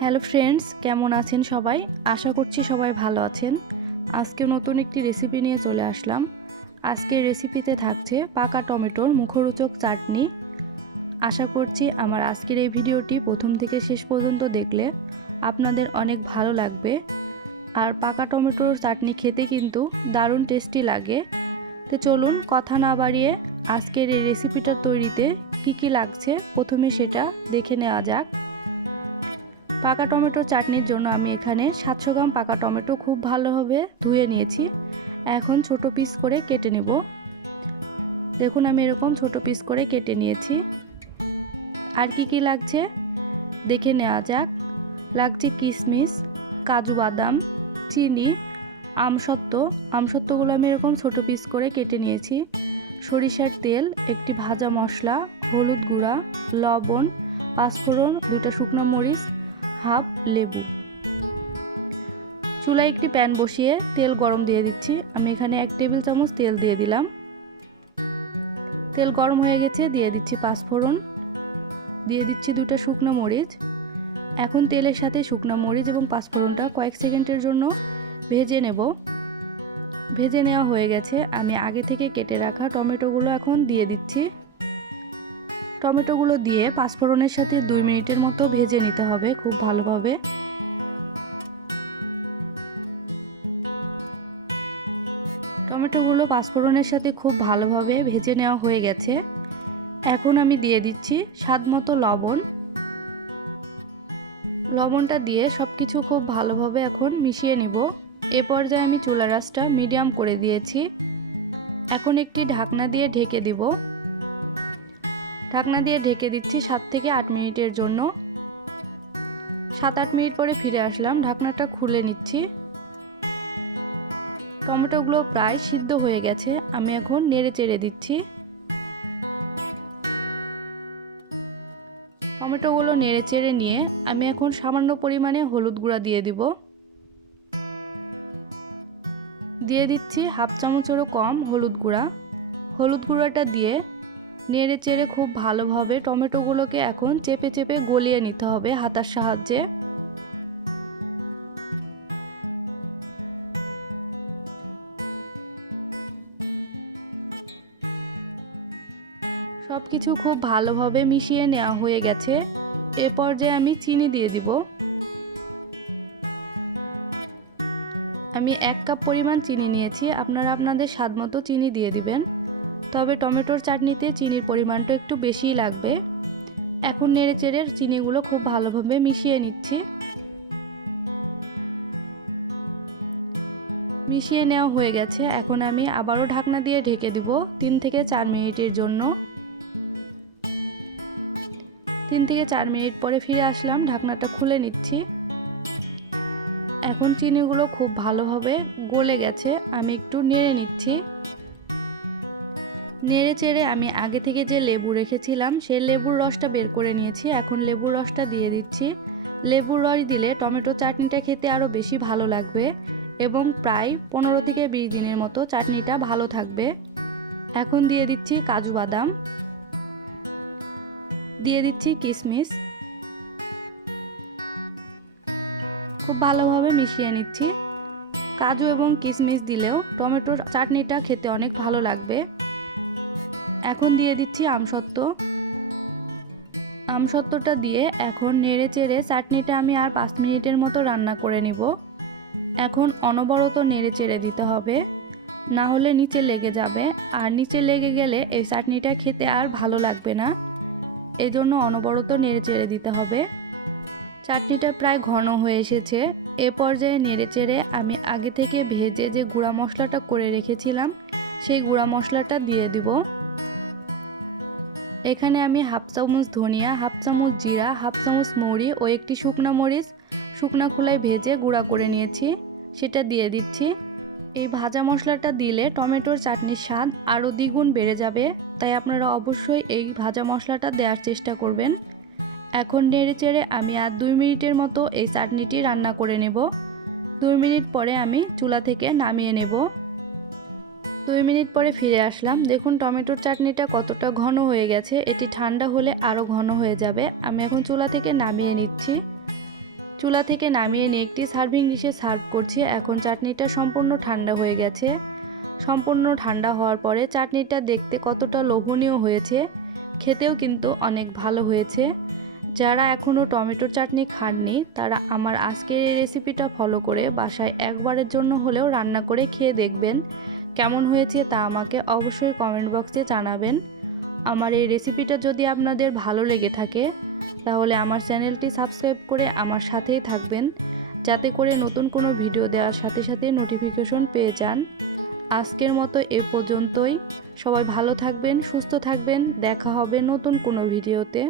Hello friends, কেমন আছেন সবাই? আশা করছি সবাই ভালো আছেন। আজকে নতুন একটি রেসিপি নিয়ে চলে আসলাম। আজকের রেসিপিতে থাকছে পাকা টমেটোর মুখরোচক চাটনি। আশা করছি আমার আজকের এই ভিডিওটি প্রথম থেকে শেষ পর্যন্ত দেখলে আপনাদের অনেক ভালো লাগবে। আর পাকা টমেটোর চাটনি খেতে কিন্তু দারুণ টেস্টি লাগে। তো চলুন কথা না বাড়িয়ে আজকের এই রেসিপিটা তৈরিতে কি লাগছে প্রথমে সেটা দেখে নেওয়া যাক। পাকা টমেটো চাটনির জন্য আমি এখানে 700 গ্রাম পাকা টমেটো খুব ভালোভাবে ধুয়ে নিয়েছি। এখন ছোট পিস করে কেটে নেব। দেখুন আমি এরকম ছোট পিস করে কেটে নিয়েছি। আর কি লাগছে দেখে নেওয়া যাক। লাগছে কিশমিশ, কাজু বাদাম, চিনি, আমসত্ত্বগুলো আমি এরকম ছোট পিস করে কেটে নিয়েছি। সরিষার তেল, একটি ভাজা মশলা, হলুদ গুঁড়া, লবণ, পাঁচফোড়ন, 2টা শুকনো মরিচ, হাফ লেবু। চুলায় একটি প্যান বসিয়ে তেল গরম দিয়ে দিচ্ছি। আমি এখানে 1 টেবিল চামচ তেল দিয়ে দিলাম। তেল গরম হয়ে গেছে, দিয়ে দিচ্ছি পাঁচফোড়ন, দিয়ে দিচ্ছি 2টা শুকনো মরিচ। এখন তেলের সাথে শুকনো মরিচ এবং পাঁচফোড়নটা কয়েক সেকেন্ডের জন্য ভেজে নেব। ভেজে নেওয়া হয়ে গেছে। আমি আগে থেকে কেটে রাখা টমেটোগুলো এখন দিয়ে দিচ্ছি। টমেটোগুলো দিয়ে পাঁচফোড়নের সাথে 2 মিনিটের মতো ভেজে নিতে হবে খুব ভালোভাবে। টমেটোগুলো পাঁচফোড়নের সাথে খুব ভালোভাবে ভেজে নেওয়া হয়ে গেছে। এখন আমি দিয়ে দিচ্ছি স্বাদমতো লবণ। লবণটা দিয়ে সব কিছু খুব ভালোভাবে এখন মিশিয়ে নিব। এ পর্যায়ে আমি চুলার আঁচটা মিডিয়াম করে দিয়েছি। এখন একটি ঢাকনা দিয়ে ঢেকে দিব। ঢাকনা দিয়ে ঢেকে দিচ্ছি 7 থেকে 8 মিনিটের জন্য। 7-8 মিনিট পরে ফিরে আসলাম। ঢাকনাটা খুলে নিচ্ছি। টমেটোগুলো প্রায় সিদ্ধ হয়ে গেছে। আমি এখন নেড়ে চেড়ে দিচ্ছি। টমেটোগুলো নেড়ে চেড়ে নিয়ে আমি এখন সামান্য পরিমাণে হলুদ গুঁড়া দিয়ে দিব। দিয়ে দিচ্ছি হাফ চামচেরও কম হলুদ গুঁড়া। হলুদ গুঁড়াটা দিয়ে নেড়ে চেড়ে খুব ভালোভাবে টমেটোগুলোকে এখন চেপে চেপে গলিয়ে নিতে হবে হাতার সাহায্যে। সব কিছু খুব ভালোভাবে মিশিয়ে নেওয়া হয়ে গেছে। এ পর্যায়ে আমি চিনি দিয়ে দিব। আমি 1 কাপ পরিমাণ চিনি নিয়েছি। আপনারা আপনাদের স্বাদমতো চিনি দিয়ে দিবেন। তবে টমেটোর চাটনিতে চিনির পরিমাণটা একটু বেশিই লাগবে। এখন নেড়েচেড়ে চিনিগুলো খুব ভালোভাবে মিশিয়ে নিচ্ছি। মিশিয়ে নেওয়া হয়ে গেছে। এখন আমি আবারও ঢাকনা দিয়ে ঢেকে দিব 3 থেকে 4 মিনিটের জন্য। 3 থেকে 4 মিনিট পরে ফিরে আসলাম। ঢাকনাটা খুলে নিচ্ছি। এখন চিনিগুলো খুব ভালোভাবে গলে গেছে। আমি একটু নেড়ে নিচ্ছি। নেড়ে চেড়ে আমি আগে থেকে যে লেবু রেখেছিলাম সেই লেবুর রসটা বের করে নিয়েছি। এখন লেবুর রসটা দিয়ে দিচ্ছি। লেবুর রস দিলে টমেটো চাটনিটা খেতে আরও বেশি ভালো লাগবে এবং প্রায় 15 থেকে 20 দিনের মতো চাটনিটা ভালো থাকবে। এখন দিয়ে দিচ্ছি কাজু বাদাম, দিয়ে দিচ্ছি কিশমিশ। খুব ভালোভাবে মিশিয়ে নিচ্ছি। কাজু এবং কিশমিশ দিলেও টমেটোর চাটনিটা খেতে অনেক ভালো লাগবে। এখন দিয়ে দিচ্ছি আমসত্ত্বটা দিয়ে এখন নেড়ে চেড়ে চাটনিটা আমি আর 5 মিনিটের মতো রান্না করে নিব। এখন অনবরত নেড়ে চেড়ে দিতে হবে, না হলে নিচে লেগে যাবে। আর নিচে লেগে গেলে এই চাটনিটা খেতে আর ভালো লাগবে না। এজন্য অনবরত নেড়ে চেড়ে দিতে হবে। চাটনিটা প্রায় ঘন হয়ে এসেছে। এ পর্যায়ে নেড়ে চেড়ে আমি আগে থেকে ভেজে যে গুঁড়া মশলাটা করে রেখেছিলাম সেই গুঁড়া মশলাটা দিয়ে দিব। এখানে আমি হাফ চামচ ধনিয়া, হাফ চামচ জিরা, হাফ চামচ মৌরি ও একটি শুকনা মরিচ শুকনা খোলায় ভেজে গুঁড়া করে নিয়েছি, সেটা দিয়ে দিচ্ছি। এই ভাজা মশলাটা দিলে টমেটোর চাটনির স্বাদ আরও দ্বিগুণ বেড়ে যাবে, তাই আপনারা অবশ্যই এই ভাজা মশলাটা দেওয়ার চেষ্টা করবেন। এখন নেড়ে চেড়ে আমি আর 2 মিনিটের মতো এই চাটনিটি রান্না করে নেব। 2 মিনিট পরে আমি চুলা থেকে নামিয়ে নেব। 2 মিনিট পরে ফিরে আসলাম। দেখুন টমেটোর চাটনিটা কতটা ঘন হয়ে গেছে। এটি ঠান্ডা হলে আরও ঘন হয়ে যাবে। আমি এখন চুলা থেকে নামিয়ে নিচ্ছি। চুলা থেকে নামিয়ে নিয়ে একটি সার্ভিং ডিশে সার্ভ করছি। এখন চাটনিটা সম্পূর্ণ ঠান্ডা হয়ে গেছে। সম্পূর্ণ ঠান্ডা হওয়ার পরে চাটনিটা দেখতে কতটা লোভনীয় হয়েছে, খেতেও কিন্তু অনেক ভালো হয়েছে। যারা এখনও টমেটোর চাটনি খাননি তারা আমার আজকের এই রেসিপিটা ফলো করে বাসায় একবারের জন্য হলেও রান্না করে খেয়ে দেখবেন। কেমন হয়েছে তা আমাকে অবশ্যই কমেন্ট বক্সে জানাবেন। আমার এই রেসিপিটা যদি আপনাদের ভালো লেগে থাকে তাহলে আমার চ্যানেলটি সাবস্ক্রাইব করে আমার সাথেই থাকবেন, যাতে করে নতুন কোনো ভিডিও দেওয়ার সাথে সাথে নোটিফিকেশন পেয়ে যান। আজকের মতো এ পর্যন্তই। সবাই ভালো থাকবেন, সুস্থ থাকবেন। দেখা হবে নতুন কোনো ভিডিওতে।